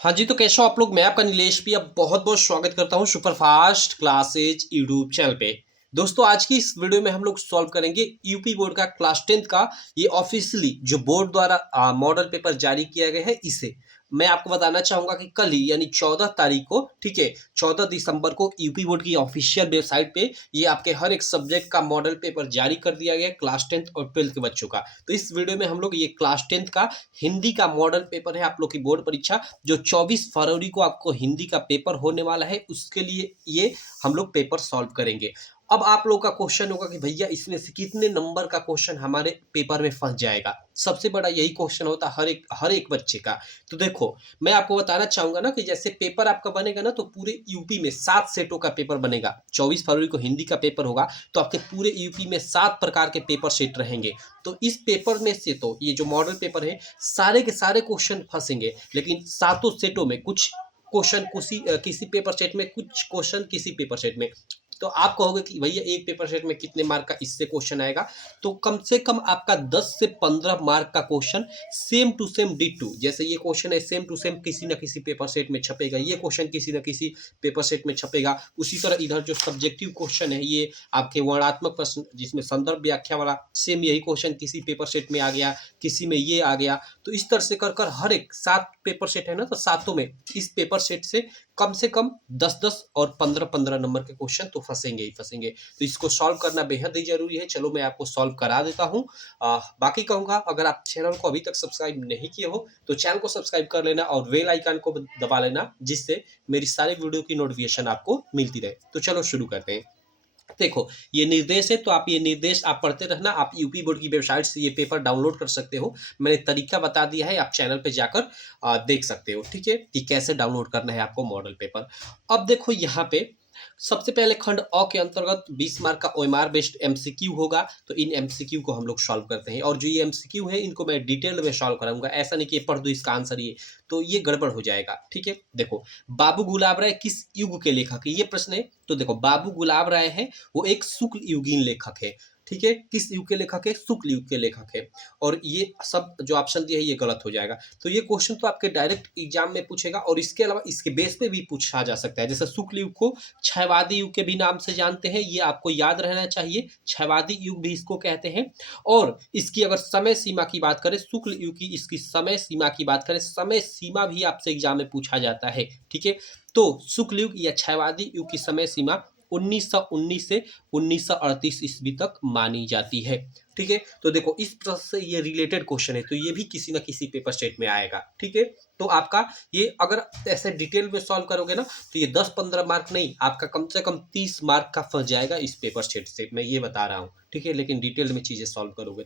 हाँ जी, तो कैसे हो आप लोग? मैं आपका नीलेश भी अब बहुत-बहुत स्वागत करता हूँ सुपरफास्ट क्लासेज यूट्यूब चैनल पे। दोस्तों, आज की इस वीडियो में हम लोग सॉल्व करेंगे यूपी बोर्ड का क्लास 10th का ये ऑफिशियली जो बोर्ड द्वारा मॉडल पेपर जारी किया गया है इसे। मैं आपको बताना चाहूँगा कि कल ही यानी 14 तारीख को, ठीक है, 14 दिसंबर को यूपी बोर्ड की ऑफिशियल वेबसाइट पे ये आपके हर एक सब्जेक्ट का मॉडल पेपर जारी कर दिया गया है क्लास 10th और 12th के बच्चों का। तो इस वीडियो में हम लोग ये क्लास 10th का हिंदी का मॉडल पेपर है आप लोग की बोर्ड परीक्षा जो 24 फरवरी को आपको हिंदी का पेपर होने वाला है, उसके लिए ये हम लोग पेपर सॉल्व करेंगे। अब आप लोग का क्वेश्चन होगा कि भैया इसमें से कितने नंबर का क्वेश्चन हमारे पेपर में फंस जाएगा। सबसे बड़ा यही क्वेश्चन होता है हर एक बच्चे का। तो देखो, मैं आपको बताना चाहूंगा ना कि जैसे पेपर आपका बनेगा ना, तो पूरे यूपी में 7 सेटों का पेपर बनेगा। 24 फरवरी को हिंदी का पेपर होगा, तो आपके पूरे यूपी में 7 प्रकार के पेपर सेट रहेंगे। तो इस पेपर में से तो ये जो मॉडल पेपर है, सारे के सारे क्वेश्चन फंसेंगे, लेकिन सातों सेटों में कुछ क्वेश्चन किसी पेपर सेट में, कुछ क्वेश्चन किसी पेपर सेट में। तो आप कहोगे कि भैया एक पेपर सेट में कितने मार्क का इससे क्वेश्चन आएगा, तो कम से कम आपका 10 से 15 मार्क का क्वेश्चन सेम टू सेम डिट्टू, जैसे ये क्वेश्चन है सेम टू सेम किसी ना किसी पेपर सेट में छपेगा, ये क्वेश्चन किसी ना किसी पेपर सेट में छपेगा। उसी तरह इधर जो सब्जेक्टिव क्वेश्चन है, ये आपके वर्णात्मक प्रश्न जिसमें संदर्भ व्याख्या वाला, सेम यही क्वेश्चन किसी पेपर सेट में आ गया, किसी में ये आ गया। तो इस तरह से कर कर हर एक 7 पेपर सेट है ना, तो सातों में इस पेपर सेट से कम 10-10 और 15-15 नंबर के क्वेश्चन तो फंसेंगे ही फंसेंगे। तो इसको सॉल्व करना बेहद ही जरूरी है। चलो मैं आपको सॉल्व करा देता हूँ। बाकी कहूँगा, अगर आप चैनल को अभी तक सब्सक्राइब नहीं किए हो तो चैनल को सब्सक्राइब कर लेना और बेल आइकन को दबा लेना, जिससे मेरी सारी वीडियो की नोटिफिकेशन आपको मिलती रहे। तो चलो शुरू करते हैं। देखो, ये निर्देश है, तो आप ये निर्देश आप पढ़ते रहना। आप यूपी बोर्ड की वेबसाइट से ये पेपर डाउनलोड कर सकते हो। मैंने तरीका बता दिया है, आप चैनल पे जाकर देख सकते हो, ठीक है, कि कैसे डाउनलोड करना है आपको मॉडल पेपर। अब देखो यहाँ पे सबसे पहले खंड अ के अंतर्गत 20 मार्क का ओएमआर बेस्ड एमसीक्यू होगा। तो इन एमसीक्यू को हम लोग सॉल्व करते हैं, और जो ये एमसीक्यू है इनको मैं डिटेल में सॉल्व कराऊंगा। ऐसा नहीं कि ये पढ़ दो इसका आंसर ये, तो ये गड़बड़ हो जाएगा, ठीक है। देखो, बाबू गुलाब राय किस युग के लेखक है, ये प्रश्न है। तो देखो, बाबू गुलाब राय है, वो एक शुक्ल युगीन लेखक है, ठीक है। किस युग के लेखक है? शुक्ल युग के लेखक है। और ये सब जो ऑप्शन दिया है ये गलत हो जाएगा। तो ये क्वेश्चन तो आपके डायरेक्ट एग्जाम में पूछेगा, और इसके अलावा इसके बेस पे भी पूछा जा सकता है। जैसे शुक्ल युग को क्षयवादी युग के भी नाम से जानते हैं, ये आपको याद रहना चाहिए। क्षयवादी युग भी इसको कहते हैं। और इसकी अगर समय सीमा की बात करें, शुक्ल युग की इसकी समय सीमा की बात करें, समय सीमा भी आपसे एग्जाम में पूछा जाता है, ठीक है। तो शुक्ल युग या क्षयवादी युग की समय सीमा 1919 से 1938 ईस्वी तक मानी जाती है, ठीक है। तो देखो, इस प्रश्न से ये रिलेटेड क्वेश्चन है, तो ये भी किसी ना किसी पेपर सेट में आएगा, ठीक है। तो आपका ये अगर ऐसे डिटेल में सॉल्व करोगे ना, तो ये 10-15 मार्क नहीं, आपका कम से कम 30 मार्क का फंस जाएगा इस पेपर सेट से, मैं ये बता रहा हूँ, ठीक है। लेकिन डिटेल में चीजें सॉल्व करोगे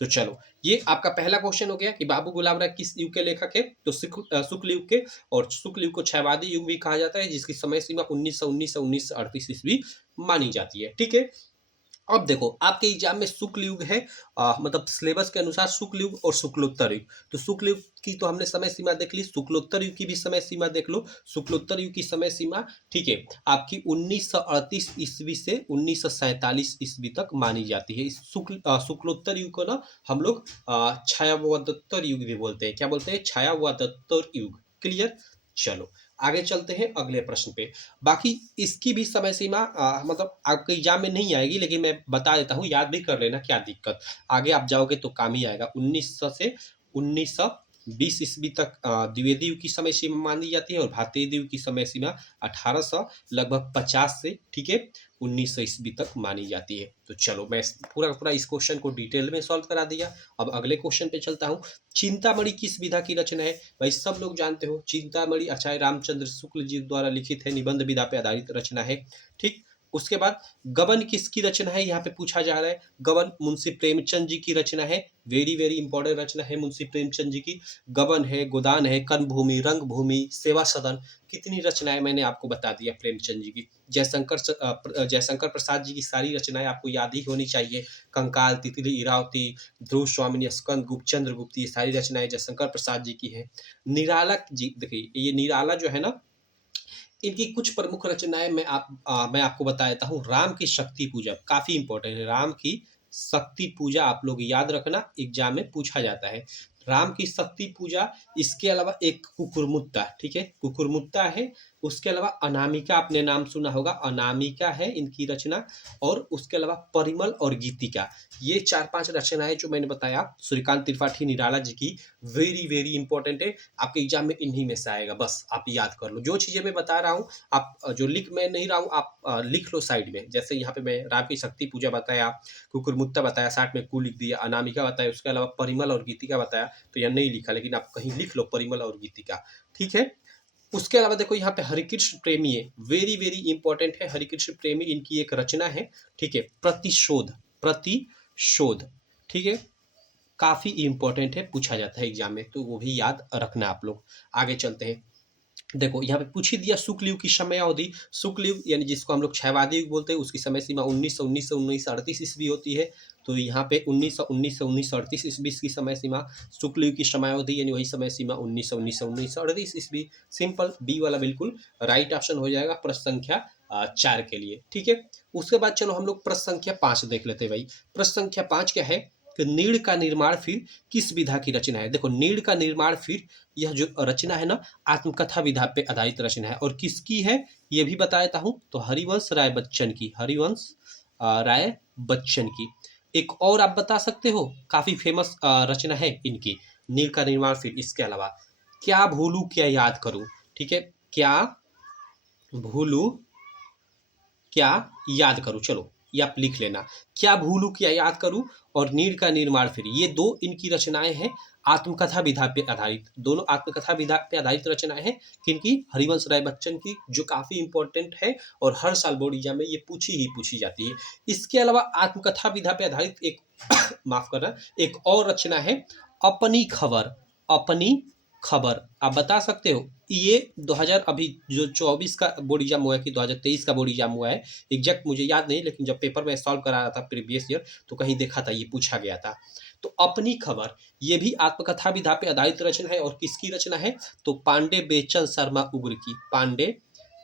तो चलो, ये आपका पहला क्वेश्चन हो गया कि बाबू गुलाब राय किस युग के लेखक है। तो शुक्ल युग के, और शुक्ल युग को क्षयवादी युग भी कहा जाता है, जिसकी समय सीमा 1919 से 1938 ईस्वी मानी जाती है, ठीक है। अब देखो, आपके एग्जाम में शुक्ल युग है, मतलब सिलेबस के अनुसार शुक्ल युग और शुक्लोत्तर युग। तो शुक्ल युग की तो हमने समय सीमा देख ली, शुक्लोत्तर युग की भी समय सीमा देख लो। शुक्लोत्तर युग की समय सीमा, ठीक है, आपकी 1938 ईस्वी से 1947 ईस्वी तक मानी जाती है। इस शुक्लोत्तर युग को ना हम लोग छायावदत्तर युग भी बोलते हैं। क्या बोलते हैं? छायावदत्तर युग। क्लियर? चलो आगे चलते हैं अगले प्रश्न पे। बाकी इसकी भी समय सीमा मतलब आपके एग्जाम में नहीं आएगी, लेकिन मैं बता देता हूँ, याद भी कर लेना, क्या दिक्कत, आगे आप जाओगे तो काम ही आएगा। 1900 से 1920 ईस्वी तक द्विवेदी युग की समय सीमा मानी जाती है, और भारतीय युग की समय सीमा 1800 लगभग 50 से, ठीक है, 1900 ईस्वी तक मानी जाती है। तो चलो, मैं पूरा पूरा इस क्वेश्चन को डिटेल में सॉल्व करा दिया। अब अगले क्वेश्चन पे चलता हूँ। चिंतामणि किस विधा की रचना है? भाई सब लोग जानते हो, चिंतामणि आचार्य रामचंद्र शुक्ल जी द्वारा लिखित है, निबंध विधा पे आधारित रचना है, ठीक। उसके बाद गबन किसकी रचना है, यहाँ पे पूछा जा रहा है। गबन मुंशी प्रेमचंद जी की रचना है। वेरी वेरी इंपॉर्टेंट रचना है मुंशी प्रेमचंद जी की। गबन है, गोदान है, कर्मभूमि, रंगभूमि, सेवा सदन, कितनी रचनाएं मैंने आपको बता दिया प्रेमचंद जी की। जयशंकर प्रसाद जी की सारी रचनाएं आपको याद ही होनी चाहिए। कंकाल, तितली, इरावती, ध्रुव स्वामिनी, स्कंद गुप्त, चंद्रगुप्त, ये सारी रचनाएं जयशंकर प्रसाद जी की है। निराला जी, देखिए ये निराला जो है ना, इनकी कुछ प्रमुख रचनाएं मैं आपको बता देता हूँ। राम की शक्ति पूजा काफी इंपॉर्टेंट है। राम की शक्ति पूजा आप लोग याद रखना, एग्जाम में पूछा जाता है। राम की शक्ति पूजा, इसके अलावा एक कुकुरमुत्ता, ठीक है, कुकुरमुत्ता है। उसके अलावा अनामिका, आपने नाम सुना होगा, अनामिका है इनकी रचना। और उसके अलावा परिमल और गीतिका, ये 4-5 रचनाएं जो मैंने बताया सूर्यकांत त्रिपाठी निराला जी की, वेरी वेरी इंपॉर्टेंट है। आपके एग्जाम में इन्हीं में से आएगा, बस आप याद कर लो। जो चीजें मैं बता रहा हूँ आप जो लिख मैं नहीं रहा हूँ, आप लिख लो साइड में। जैसे यहाँ पे मैं राम की शक्ति पूजा बताया, कुकुरमुत्ता बताया, 60 में कु लिख दिया, अनामिका बताया, उसके अलावा परिमल और गीतिका बताया। तो यह नहीं लिखा, लेकिन आप कहीं लिख लो परिमल और गीतिका, ठीक है। उसके अलावा देखो यहाँ पे हरिकृष्ण प्रेमी है, वेरी वेरी इंपॉर्टेंट है। हरिकृष्ण प्रेमी इनकी एक रचना है, ठीक है, प्रतिशोध, प्रतिशोध, ठीक है, काफी इंपॉर्टेंट है, पूछा जाता है एग्जाम में, तो वो भी याद रखना आप लोग। आगे चलते हैं। देखो यहाँ पे पूछ ही दिया शुक्ल युग की समय अवधि। शुक्ल युग यानी जिसको हम लोग क्षयवादी युग बोलते हैं, उसकी समय सीमा 1919 से 1938 ईस्वी होती है। तो यहाँ पे 1919 से 1938 ईस्वी की समय सीमा। शुक्ल युग की समय अवधि यानी वही समय सीमा 1919 से 1938 ईस्वी। सिंपल, बी वाला बिल्कुल राइट ऑप्शन हो जाएगा प्रश्न संख्या 4 के लिए, ठीक है। उसके बाद चलो हम लोग प्रश्न संख्या 5 देख लेते हैं भाई। प्रश्न संख्या 5 क्या है कि नीड़ का निर्माण फिर किस विधा की रचना है। देखो नीड़ का निर्माण फिर, यह जो रचना है ना, आत्मकथा विधा पे आधारित रचना है। और किसकी है ये भी बता देता हूँ, तो हरिवंश राय बच्चन की, हरिवंश राय बच्चन की। एक और आप बता सकते हो, काफी फेमस रचना है इनकी, नीड़ का निर्माण फिर। इसके अलावा क्या भूलू क्या याद करूं, ठीक है, क्या भूलू क्या याद करूं, चलो ये आप लिख लेना, क्या भूलू क्या याद करूं और नीड़ का निर्माण फिर, ये दो इनकी रचनाएं हैं आत्मकथा विधा पे आधारित। दोनों आत्मकथा विधा पे आधारित रचनाएं हैं किनकी, हरिवंश राय बच्चन की, जो काफी इंपॉर्टेंट है और हर साल बोर्ड एग्जाम में ये पूछी जाती है। इसके अलावा आत्मकथा विधा पे आधारित एक माफ करना, एक और रचना है अपनी खबर, अपनी खबर। आप बता सकते हो ये 2000 अभी जो 24 का बोर्ड एग्जाम हुआ है कि 2023 का बोर्ड एग्जाम हुआ है, एग्जैक्ट मुझे याद नहीं, लेकिन जब पेपर में सॉल्व करा रहा था प्रीवियस ईयर तो कहीं देखा था, ये पूछा गया था। तो अपनी खबर ये भी आत्मकथा विधा पे आधारित रचना है। और किसकी रचना है, तो पांडे बेचन शर्मा उग्र की, पांडे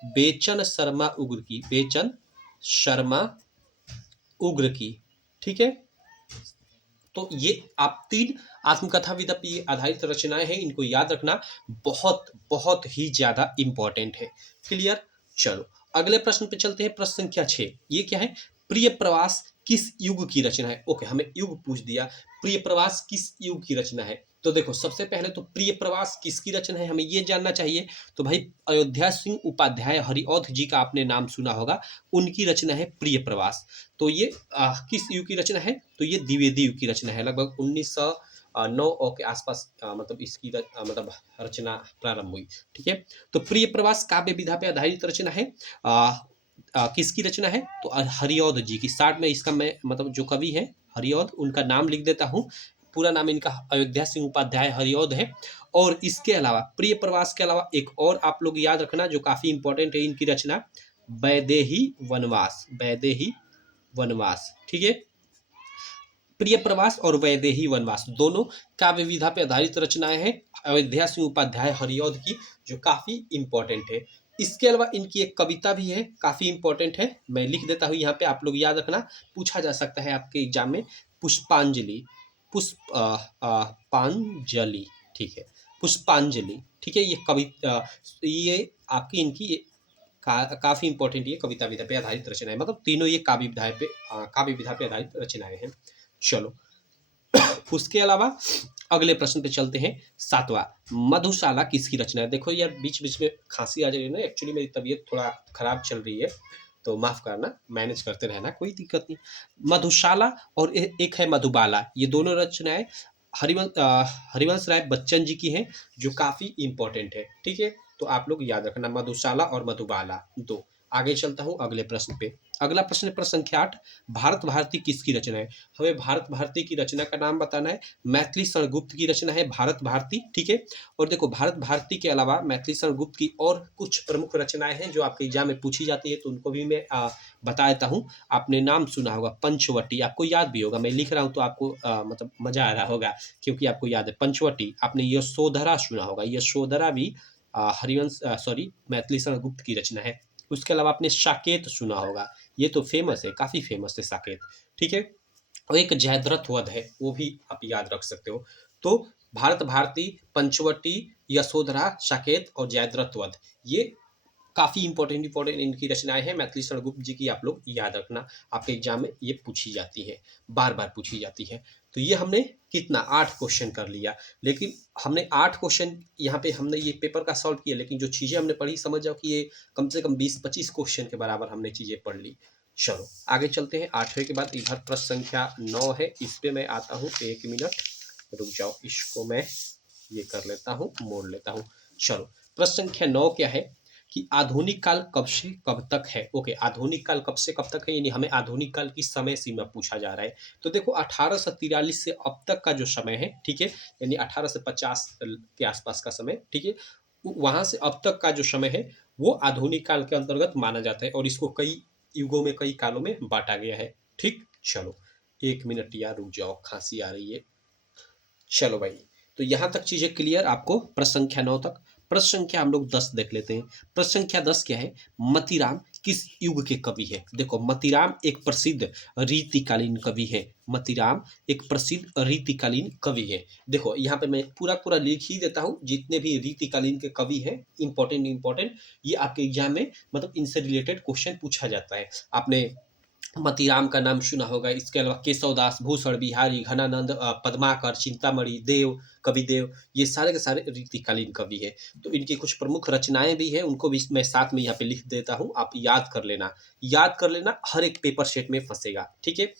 बेचन शर्मा उग्र की, बेचन शर्मा उग्र की, ठीक है। तो ये आप 3 आत्मकथा विधा पे आधारित रचनाएं हैं, इनको याद रखना, बहुत बहुत ही ज्यादा इंपॉर्टेंट है। क्लियर, चलो अगले प्रश्न पे चलते हैं। प्रश्न संख्या 6, ये क्या है, प्रिय प्रवास किस युग की रचना है। ओके, हमें युग पूछ दिया, प्रिय प्रवास किस युग की रचना है। तो देखो सबसे पहले तो प्रिय प्रवास किसकी रचना है हमें ये जानना चाहिए। तो भाई अयोध्या सिंह उपाध्याय हरिऔध जी का आपने नाम सुना होगा, उनकी रचना है प्रिय प्रवास। तो ये किस युग की रचना है, तो ये द्विवेदी युग की रचना है, लगभग 1909 के आसपास मतलब इसकी मतलब रचना प्रारंभ हुई, ठीक है। तो प्रिय प्रवास काव्य विधा पे आधारित रचना है। किसकी रचना है, तो हरिऔध जी की। 60 में इसका मैं मतलब जो कवि है हरिऔध, उनका नाम लिख देता हूँ। पूरा नाम इनका अयोध्या सिंह उपाध्याय हरिऔध है। और इसके अलावा प्रिय प्रवास के अलावा एक और आप लोग याद रखना जो काफी इंपॉर्टेंट है इनकी रचना, वैदेही वनवास, वैदेही वनवास, ठीक है। प्रिय प्रवास और वैदेही वनवास दोनों काव्य विधा पे आधारित रचनाएं हैं अयोध्या सिंह उपाध्याय हरिऔध की, जो काफी इंपॉर्टेंट है। इसके अलावा इनकी एक कविता भी है, काफी इंपॉर्टेंट है, मैं लिख देता हूँ यहाँ पे, आप लोग याद रखना, पूछा जा सकता है आपके एग्जाम में। पुष्पांजलि, पांजलि, ठीक है, पुष्पांजलि, ठीक है। ये कविता, ये आपकी इनकी काफी इंपॉर्टेंट ये कविता विधा पे आधारित रचनाएं, मतलब तीनों ये काव्य विधा पे आधारित रचनाएं हैं। चलो उसके अलावा अगले प्रश्न पे चलते हैं। 7वां, मधुशाला किसकी रचना है। देखो यार बीच बीच में खांसी आ जा रही है ना, एक्चुअली मेरी तबीयत थोड़ा खराब चल रही है, तो माफ करना, मैनेज करते रहना, कोई दिक्कत नहीं। मधुशाला और एक है मधुबाला, ये दोनों रचनाएं हरिवंश राय बच्चन जी की हैं, जो काफी इंपॉर्टेंट है, ठीक है। तो आप लोग याद रखना मधुशाला और मधुबाला दो। आगे चलता हूँ अगले प्रश्न पे। अगला प्रश्न है प्रश्न संख्या 8, भारत भारती किसकी रचना है। हमें भारत भारती की रचना का नाम बताना है। मैथिली शरणगुप्त की रचना है भारत भारती, ठीक है। और देखो भारत भारती के अलावा मैथिली शरणगुप्त की और कुछ प्रमुख रचनाएं हैं जो आपके एग्जाम में पूछी जाती है, तो उनको भी मैं बता देता हूँ। आपने नाम सुना होगा पंचवटी, आपको याद भी होगा, मैं लिख रहा हूँ तो आपको मतलब मजा आ रहा होगा क्योंकि आपको याद है पंचवटी। आपने यशोधरा सुना होगा, यशोधरा भी हरिवंश सॉरी मैथिली शरणगुप्त की रचना है। उसके अलावा आपने साकेत सुना होगा, ये तो फेमस है, काफी फेमस है साकेत, ठीक है। और एक जयद्रथ वध है, वो भी आप याद रख सकते हो। तो भारत भारती, पंचवटी, यशोधरा, साकेत और जयद्रथ वध, ये काफ़ी इंपॉर्टेंट इनकी रचनाएं हैं। मैथिली शरणगुप्त जी की आप लोग याद रखना, आपके एग्जाम में ये पूछी जाती है, बार बार पूछी जाती है। तो ये हमने कितना 8 क्वेश्चन कर लिया, लेकिन हमने 8 क्वेश्चन यहाँ पे हमने ये पेपर का सॉल्व किया, लेकिन जो चीज़ें हमने पढ़ी समझ जाओ कि ये कम से कम 20-25 क्वेश्चन के बराबर हमने चीज़ें पढ़ ली। चलो आगे चलते हैं। 8वें के बाद इधर प्रश्न संख्या 9 है, इस पे मैं आता हूँ। 1 मिनट रुक जाओ, इसको मैं ये कर लेता हूँ, मोड़ लेता हूँ। चलो प्रश्न संख्या 9 क्या है कि आधुनिक काल कब से कब तक है। ओके, आधुनिक काल कब से कब तक है, यानी हमें आधुनिक काल की समय सीमा पूछा जा रहा है। तो देखो 1843 से अब तक का जो समय है, ठीक है, यानी 1850 के आसपास का समय, ठीक है, वहां से अब तक का जो समय है वो आधुनिक काल के अंतर्गत माना जाता है और इसको कई युगों में, कई कालों में बांटा गया है। ठीक, चलो 1 मिनट यार रुक जाओ, खांसी आ रही है। चलो भाई, तो यहां तक चीजें क्लियर आपको, प्रश्न संख्या 9 तक। प्रश्न संख्या हम लोग 10 देख लेते हैं। प्रश्न संख्या 10 क्या है, मतीराम किस युग के कवि है। देखो मतीराम एक प्रसिद्ध रीतिकालीन कवि है। मतीराम एक प्रसिद्ध रीतिकालीन कवि है। देखो यहाँ पे मैं पूरा पूरा लिख ही देता हूँ, जितने भी रीतिकालीन के कवि हैं इंपॉर्टेंट, ये आपके एग्जाम में मतलब इनसे रिलेटेड क्वेश्चन पूछा जाता है। आपने मतीराम का नाम सुना होगा, इसके अलावा केशवदास, भूषण बिहारी, घनानंद, पद्माकर, चिंतामणि, देव, कविदेव, ये सारे के सारे रीतिकालीन कवि है। तो इनकी कुछ प्रमुख रचनाएं भी हैं, उनको भी मैं साथ में यहाँ पे लिख देता हूँ, आप याद कर लेना। याद कर लेना, हर एक पेपर सेट में फंसेगा, ठीक है।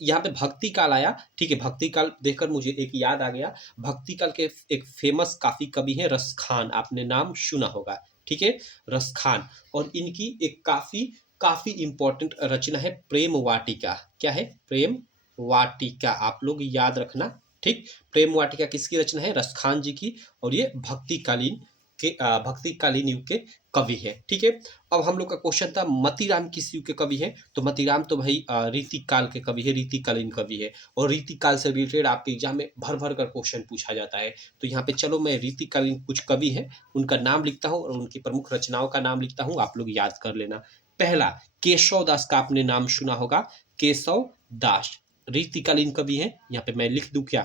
यहाँ पे भक्ति काल आया, ठीक है, भक्ति काल देखकर मुझे एक याद आ गया। भक्ति काल के एक फेमस काफी कवि हैं रसखान, आपने नाम सुना होगा, ठीक है, रसखान। और इनकी एक काफी काफी इंपॉर्टेंट रचना है प्रेम वाटिका। क्या है, प्रेम वाटिका, आप लोग याद रखना। ठीक, प्रेम वाटिका किसकी रचना है, रसखान जी की, और ये भक्ति कालीन युग के कवि है। ठीक है, अब हम लोग का क्वेश्चन था मतीराम किस युग के कवि है। तो मतीराम तो भाई रीति काल के कवि है, रीतिकालीन कवि है, और रीति काल से रिलेटेड आपके एग्जाम में भर भर कर क्वेश्चन पूछा जाता है। तो यहाँ पे चलो मैं रीतिकालीन कुछ कवि है उनका नाम लिखता हूँ और उनकी प्रमुख रचनाओं का नाम लिखता हूँ, आप लोग याद कर लेना। पहला, केशव दास का आपने नाम सुना होगा, केशव दास रीतिकालीन कवि है। यहाँ पे मैं लिख दूं क्या,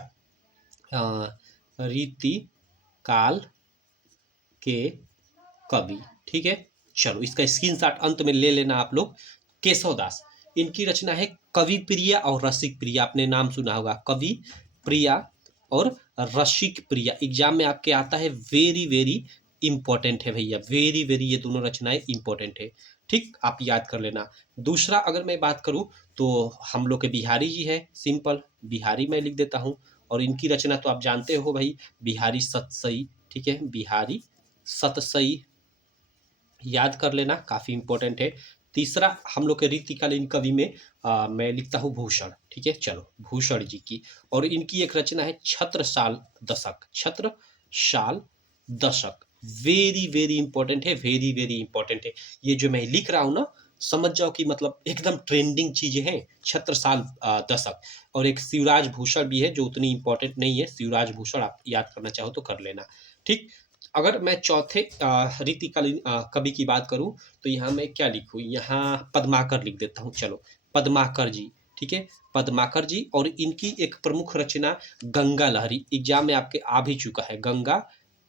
रीति काल के कवि, ठीक है। चलो इसका स्क्रीनशॉट अंत में ले लेना आप लोग। केशव दास, इनकी रचना है कवि प्रिया और रसिक प्रिया, आपने नाम सुना होगा, कवि प्रिया और रसिक प्रिया, एग्जाम में आपके आता है, वेरी वेरी इंपॉर्टेंट है भैया, वेरी वेरी, ये दोनों रचनाएं इंपॉर्टेंट है। ठीक, आप याद कर लेना। दूसरा अगर मैं बात करूं तो हम लोग के बिहारी जी है, सिंपल बिहारी मैं लिख देता हूं, और इनकी रचना तो आप जानते हो भाई, बिहारी सतसई, ठीक है, बिहारी सतसई, याद कर लेना, काफी इंपॉर्टेंट है। तीसरा हम लोग के रीतिकालीन कवि में मैं लिखता हूँ भूषण, ठीक है, चलो भूषण जी की, और इनकी एक रचना है छत्रसाल दशक, छत्रसाल दशक, वेरी वेरी इंपॉर्टेंट है, वेरी वेरी इंपॉर्टेंट है। ये जो मैं लिख रहा हूँ ना, समझ जाओ कि मतलब एकदम ट्रेंडिंग चीजें हैं, छत्रसाल दशक। और एक शिवराज भूषण भी है जो उतनी इंपॉर्टेंट नहीं है, शिवराज भूषण आप याद करना चाहो तो कर लेना। ठीक, अगर मैं चौथे रीतिकालीन कवि की बात करूं तो यहाँ मैं क्या लिखूं, यहाँ पद्माकर लिख देता हूँ, चलो पद्माकर जी, ठीक है, पद्माकर जी। और इनकी एक प्रमुख रचना गंगा लहरी, एग्जाम में आपके आ भी चुका है, गंगा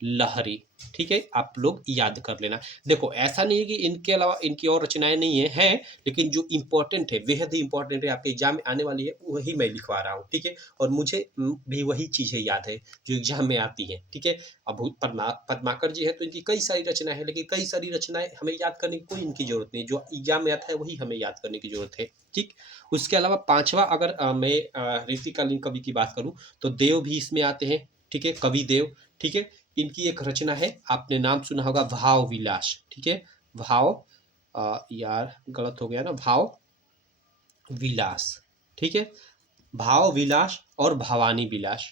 लहरी, ठीक है, आप लोग याद कर लेना। देखो ऐसा नहीं है कि इनके अलावा इनकी और रचनाएं नहीं है, लेकिन जो इंपॉर्टेंट है, बेहद ही इंपॉर्टेंट है, आपके एग्जाम में आने वाली है, वही मैं लिखवा रहा हूँ, ठीक है। और मुझे भी वही चीजें याद है जो एग्जाम में आती है, ठीक है। अब पद्माकर जी है तो इनकी कई सारी रचनाएं हैं, लेकिन कई सारी रचनाएं हमें याद करने की कोई इनकी जरूरत नहीं, जो एग्जाम में आता है वही हमें याद करने की जरूरत है। ठीक, उसके अलावा पांचवा अगर मैं रीतिकालीन कवि की बात करूं तो देव भी इसमें आते हैं, ठीक है, कवि देव, ठीक है। इनकी एक रचना है, आपने नाम सुना होगा, भाव विलास, ठीक है, भाव यार गलत हो गया ना, भाव विलास, ठीक है, भाव विलास और भवानी विलास,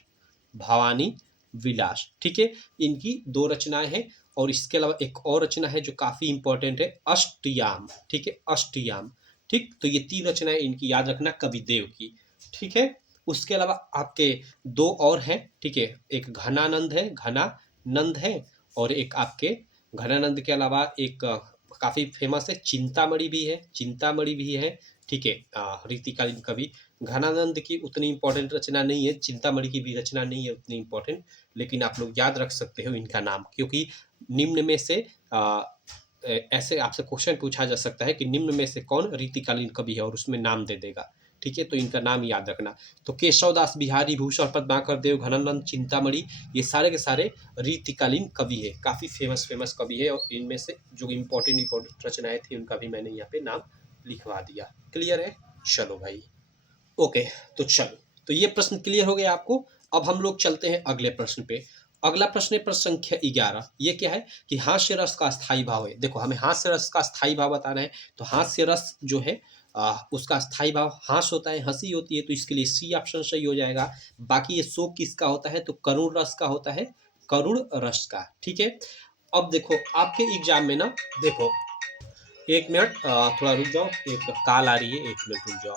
भवानी विलास, ठीक है, इनकी दो रचनाएं हैं। और इसके अलावा एक और रचना है जो काफी इंपॉर्टेंट है, अष्टयाम, ठीक है, अष्टयाम। ठीक, तो ये तीन रचनाएं इनकी याद रखना, कविदेव की, ठीक है। उसके अलावा आपके दो और हैं, ठीक है, एक घनानंद है, घनानंद है, और एक आपके घनानंद के अलावा एक काफी फेमस है, चिंतामणि भी है, चिंतामणि भी है, ठीक है। रीतिकालीन कवि घनानंद की उतनी इंपॉर्टेंट रचना नहीं है, चिंतामणि की भी रचना नहीं है उतनी इंपॉर्टेंट, लेकिन आप लोग याद रख सकते हो इनका नाम, क्योंकि निम्न में से ऐसे आपसे क्वेश्चन पूछा जा सकता है कि निम्न में से कौन रीतिकालीन कवि है और उसमें नाम दे देगा। ठीक है, तो इनका नाम याद रखना। तो केशवदास बिहारी, भूषण पद्माकर देव, घनानंद, चिंतामणि, ये सारे के सारे रीतिकालीन कवि है, काफ़ी फेमस कवि है, और इनमें से जो इम्पोर्टेंट रचनाएं थी उनका भी मैंने यहाँ पे नाम लिखवा दिया। क्लियर है? चलो भाई, ओके। तो चलो, तो ये प्रश्न क्लियर हो गया आपको। अब हम लोग चलते हैं अगले प्रश्न पे। अगला प्रश्न है प्रश्न संख्या 11। ये क्या है कि हास्य रस का स्थायी भाव है। देखो, हमें हास्य रस का स्थायी भाव बताना है, तो हास्य रस जो है उसका स्थायी भाव हास होता है, हंसी होती है, तो इसके लिए सी ऑप्शन सही हो जाएगा। बाकी ये शोक किसका होता है, तो करुण रस का होता है, करुण रस का। ठीक है। अब देखो आपके एग्जाम में ना, देखो एक मिनट, थोड़ा रुक जाओ, एक कॉल आ रही है, एक मिनट रुक जाओ।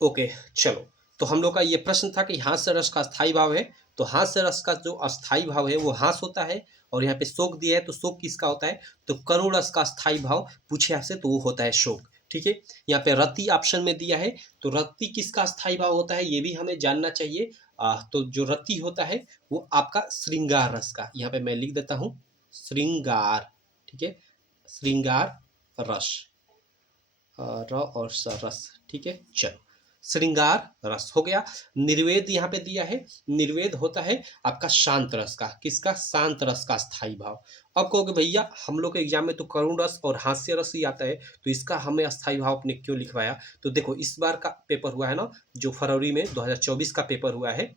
ओके, चलो। तो हम लोग का ये प्रश्न था कि हास्य रस का स्थायी भाव है, तो हास्य रस का जो अस्थायी भाव है वो हास होता है, और यहाँ पे शोक दिया है, तो शोक किसका होता है, तो करुण रस का स्थायी भाव पूछे आपसे, तो वो होता है शोक। ठीक है। यहाँ पे रति ऑप्शन में दिया है, तो रति किसका स्थायी भाव होता है ये भी हमें जानना चाहिए। तो जो रति होता है वो आपका श्रृंगार रस का, यहाँ पे मैं लिख देता हूँ श्रृंगार। ठीक है, श्रृंगार रस, र और स रस। ठीक है, चलो, श्रृंगार रस हो गया। निर्वेद यहाँ पे दिया है, निर्वेद होता है आपका शांत रस का, किसका, शांत रस का स्थायी भाव। अब कहोगे भैया हम लोग के एग्जाम में तो करुण रस और हास्य रस ही आता है, तो इसका हमें स्थायी भाव आपने क्यों लिखवाया। तो देखो, इस बार का पेपर हुआ है ना, जो फरवरी में 2024 का पेपर हुआ है,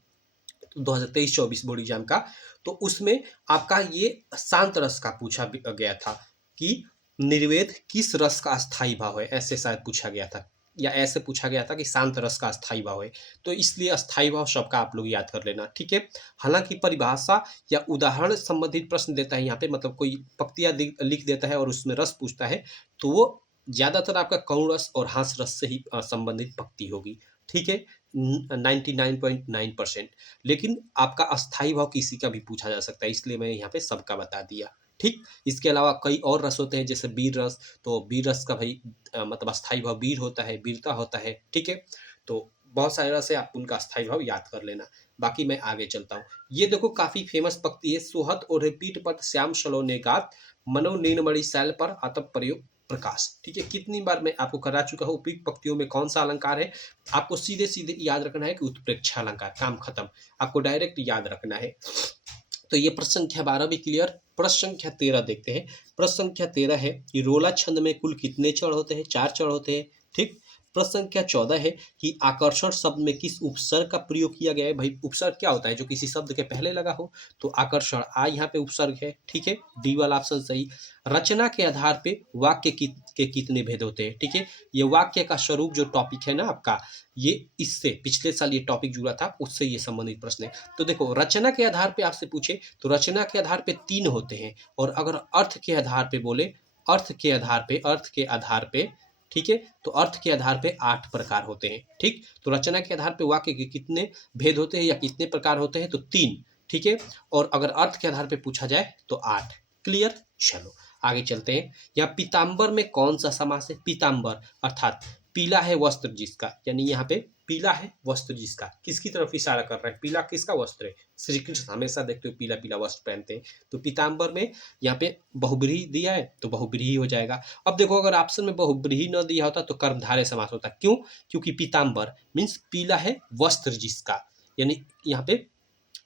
2023-24 बोर्ड एग्जाम का, तो उसमें आपका ये शांत रस का पूछा गया था कि निर्वेद किस रस का स्थायी भाव है, ऐसे शायद पूछा गया था, या ऐसे पूछा गया था कि शांत रस का स्थायी भाव है, तो इसलिए स्थायी भाव सबका आप लोग याद कर लेना। ठीक है। हालांकि परिभाषा या उदाहरण संबंधित प्रश्न देता है यहाँ पे, मतलब कोई पंक्तियां लिख देता है और उसमें रस पूछता है, तो वो ज्यादातर आपका करुण रस और हास रस से ही संबंधित पंक्ति होगी। ठीक है, 99.9%। लेकिन आपका अस्थायी भाव किसी का भी पूछा जा सकता है, इसलिए मैं यहाँ पे सबका बता दिया। ठीक। इसके अलावा कई और रस होते हैं, जैसे वीर रस, तो वीर रस का भाई मतलब अस्थायी भाव वीर होता है, वीरता होता है। ठीक है, तो बहुत सारे रस है, आप उनका अस्थायी भाव याद कर लेना। बाकी मैं आगे चलता हूँ। ये देखो काफी फेमस पंक्ति है, सोहत और पीठ पर श्याम सलोने गात, मनो नीलमणि शैल पर आतप प्रयोग प्रकाश। ठीक है, कितनी बार मैं आपको करा चुका हूँ, उपयुक्त पंक्तियों में कौन सा अलंकार है, आपको सीधे सीधे याद रखना है कि उत्प्रेक्षा अलंकार, काम खत्म, आपको डायरेक्ट याद रखना है। तो ये प्रश्न संख्या 12 भी क्लियर। प्रश्न संख्या 13 देखते हैं। प्रश्न संख्या 13 है कि रोला छंद में कुल कितने चढ़ होते हैं, 4 चढ़ होते हैं। ठीक। प्रश्न संख्या 14 है कि आकर्षण शब्द में किस उपसर्ग का प्रयोग किया गया है। भाई उपसर्ग क्या होता है, जो किसी शब्द के पहले लगा हो, तो आकर्षण आ यहाँ पे उपसर्ग है। ठीक है, डी वाला ऑप्शन सही। रचना के आधार पे वाक्य के कितने भेद होते हैं। ठीक है, ये वाक्य का स्वरूप जो टॉपिक है ना आपका, ये इससे पिछले साल ये टॉपिक जुड़ा था, उससे ये संबंधित प्रश्न है। तो देखो, रचना के आधार पे आपसे पूछे तो रचना के आधार पे 3 होते हैं, और अगर अर्थ के आधार पे बोले, अर्थ के आधार पे, ठीक है, तो अर्थ के आधार पे 8 प्रकार होते हैं। ठीक, तो रचना के आधार पे वाक्य के कितने भेद होते हैं या कितने प्रकार होते हैं, तो 3। ठीक है, और अगर अर्थ के आधार पे पूछा जाए तो 8। क्लियर। चलो आगे चलते हैं। यहाँ पीताम्बर में कौन सा समास है। पीताम्बर अर्थात पीला है वस्त्र जिसका, यानी यहाँ पे पीला है वस्त्र जिसका, किसकी तरफ इशारा कर रहा है, पीला किसका वस्त्र है, श्री कृष्ण हमेशा देखते हो पीला पीला वस्त्र पहनते हैं, तो पीताम्बर में यहाँ पे बहुब्रीहि दिया है, तो बहुब्रीहि हो जाएगा। अब देखो, अगर ऑप्शन में बहुब्रीहि न दिया होता तो कर्मधारय समास होता। क्यों, क्योंकि पीताम्बर मीन्स पीला है वस्त्र जिसका, यानी यहाँ पे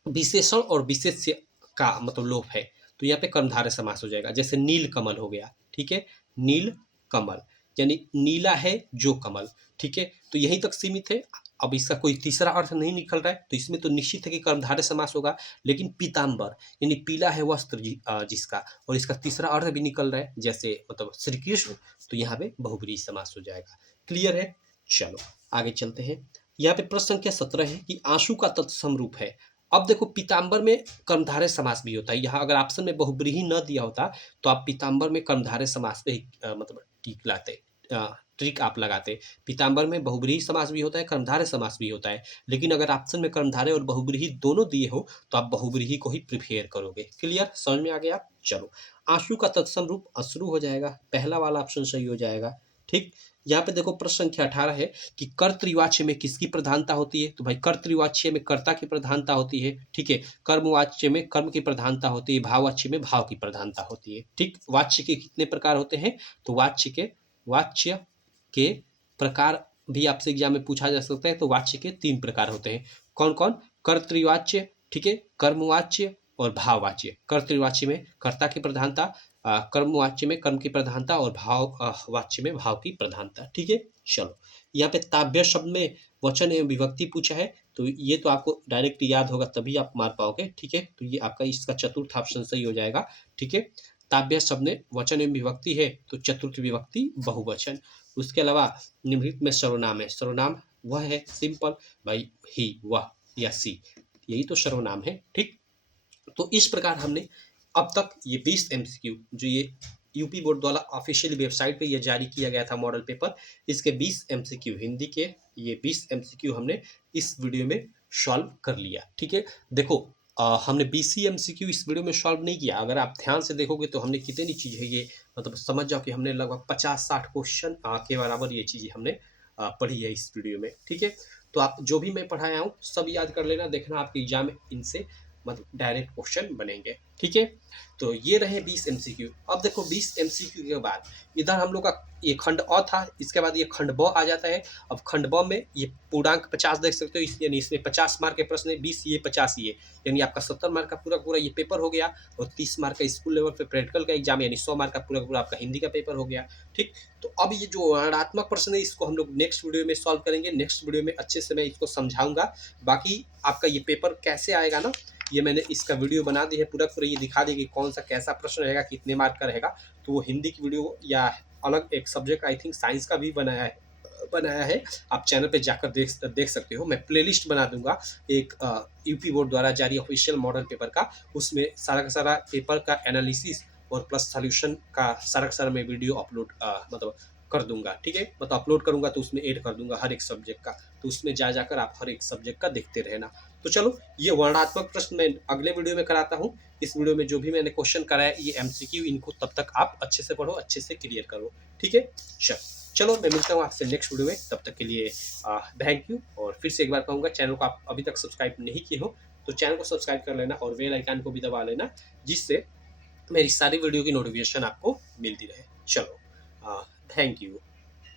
विशेषण और विशेष्य का मतलब लोप है, तो यहाँ पे कर्मधारय समास हो जाएगा। जैसे नील कमल हो गया। ठीक है, नील कमल यानी नीला है जो कमल। ठीक है, तो यहीं तक सीमित है। अब इसका कोई तीसरा अर्थ नहीं निकल रहा है, तो इसमें तो निश्चित है कि कर्मधारय समास होगा। लेकिन पीताम्बर यानी पीला है वस्त्र जिसका, और इसका तीसरा अर्थ भी निकल रहा है, जैसे मतलब श्री कृष्ण, तो यहाँ पे बहुब्रीहि समास हो जाएगा। क्लियर है। चलो आगे चलते हैं। यहाँ पे प्रश्न संख्या 17 है कि आंसू का तत्सम रूप है। अब देखो, पीताम्बर में कर्मधारय समास भी होता है। यहाँ अगर ऑप्शन में बहुब्रीहि न दिया होता तो आप पीताम्बर में कर्मधारय समास पे मतलब टिक लाते, ट्रिक आप लगाते। पीताम्बर में बहुब्रीहि समास भी होता है, कर्मधारय समास भी होता है, लेकिन अगर ऑप्शन में कर्मधारय और बहुब्रीहि दोनों दिए हो तो आप बहुब्रीहि को ही प्रिफेयर करोगे। क्लियर, समझ में आ गया। चलो, आंसू का तत्सम रूप अश्रु हो जाएगा, पहला वाला ऑप्शन सही हो जाएगा। ठीक, यहाँ पे देखो प्रश्न संख्या 18 है कि कर्तृवाच्य में किसकी प्रधानता होती है। तो भाई कर्तृवाच्य में कर्ता की प्रधानता होती है। ठीक है, कर्मवाच्य में कर्म की प्रधानता होती है, भाववाच्य में भाव की प्रधानता होती है। ठीक, वाच्य के कितने प्रकार होते हैं। तो वाच्य के प्रकार भी आपसे एग्जाम में पूछा जा सकता है। तो वाच्य के 3 प्रकार होते हैं। कौन कौन। कर्तृवाच्य, ठीक है, कर्मवाच्य और भाववाच्य। कर्तृवाच्य में कर्ता की प्रधानता, कर्मवाच्य में कर्म की प्रधानता और वाच्य में भाव की प्रधानता। ठीक है, चलो यहाँ पे ताभ्य शब्द में वचन एवं विभक्ति पूछा है। तो ये तो आपको डायरेक्ट याद होगा तभी आप मार पाओगे। ठीक है, तो ये आपका इसका चतुर्थ ऑप्शन सही हो जाएगा। ठीक है, ताभ्य शब्द में वचन एवं विभक्ति है तो चतुर्थ विभक्ति बहुवचन। उसके अलावा निम्नलिखित में सर्वनाम है। सर्वनाम वह है, सिंपल भाई, ही, वह या सी, यही तो सर्वनाम है। ठीक, तो इस प्रकार हमने अब तक ये 20 एमसीक्यू जो ये यूपी बोर्ड द्वारा ऑफिशियल वेबसाइट पे ये जारी किया गया था मॉडल पेपर, इसके 20 एमसीक्यू हिंदी के, ये 20 एमसीक्यू हमने इस वीडियो में सॉल्व कर लिया। ठीक है, देखो हमने 20 ही एमसीक्यू इस वीडियो में सॉल्व नहीं किया। अगर आप ध्यान से देखोगे तो हमने कितनी चीज़ है ये, मतलब समझ जाओ कि हमने लगभग 50-60 क्वेश्चन के बराबर ये चीज़ें हमने पढ़ी है इस वीडियो में। ठीक है, तो आप जो भी मैं पढ़ाया हूँ सब याद कर लेना, देखना आपके एग्जाम में इनसे मतलब डायरेक्ट क्वेश्चन बनेंगे। ठीक है, तो ये रहे 20 एमसीक्यू। अब देखो 20 एमसीक्यू के बाद इधर हम लोग का ये खंड अ था, इसके बाद ये खंड ब आ जाता है। अब खंड ब में ये पूर्णांक 50 देख सकते हो, यानी इसमें 50 मार्क के प्रश्न है, 20 ये 50 ये, यानी आपका 70 मार्क का पूरा पूरा ये पेपर हो गया। और 30 मार्क का स्कूल लेवल पे प्रैक्टिकल का एग्जाम, यानी 100 मार्क का पूरा पूरा आपका हिंदी का पेपर हो गया। ठीक, तो अब ये जो वर्णनात्मक प्रश्न है इसको हम लोग नेक्स्ट वीडियो में सॉल्व करेंगे। नेक्स्ट वीडियो में अच्छे से मैं इसको समझाऊंगा। बाकी आपका ये पेपर कैसे आएगा ना, ये मैंने इसका वीडियो बना दी है, पूरा पूरा ये दिखा दी कि कौन सा कैसा प्रश्न रहेगा, कितने मार्क का रहेगा। तो वो हिंदी की वीडियो या अलग एक सब्जेक्ट आई थिंक साइंस का भी बनाया है, आप चैनल पे जाकर देख सकते हो। मैं प्लेलिस्ट बना दूंगा एक यूपी बोर्ड द्वारा जारी ऑफिशियल मॉडल पेपर का, उसमें सारा का सारा पेपर का एनालिसिस और प्लस सॉल्यूशन का सारा मैं वीडियो अपलोड मतलब कर दूंगा। ठीक है, मतलब अपलोड करूंगा तो उसमें ऐड कर दूंगा हर एक सब्जेक्ट का, तो उसमें जाकर आप हर एक सब्जेक्ट का देखते रहना। तो चलो ये वर्णनात्मक प्रश्न मैं अगले वीडियो में कराता हूँ। इस वीडियो में जो भी मैंने क्वेश्चन कराया ये एमसीक्यू, इनको तब तक आप अच्छे से पढ़ो, अच्छे से क्लियर करो। ठीक है, चलो मैं मिलता हूँ आपसे नेक्स्ट वीडियो में, तब तक के लिए थैंक यू। और फिर से एक बार कहूँगा, चैनल को आप अभी तक सब्सक्राइब नहीं किए हो तो चैनल को सब्सक्राइब कर लेना और बेल आइकन को भी दबा लेना, जिससे मेरी सारी वीडियो की नोटिफिकेशन आपको मिलती रहे। चलो, थैंक यू।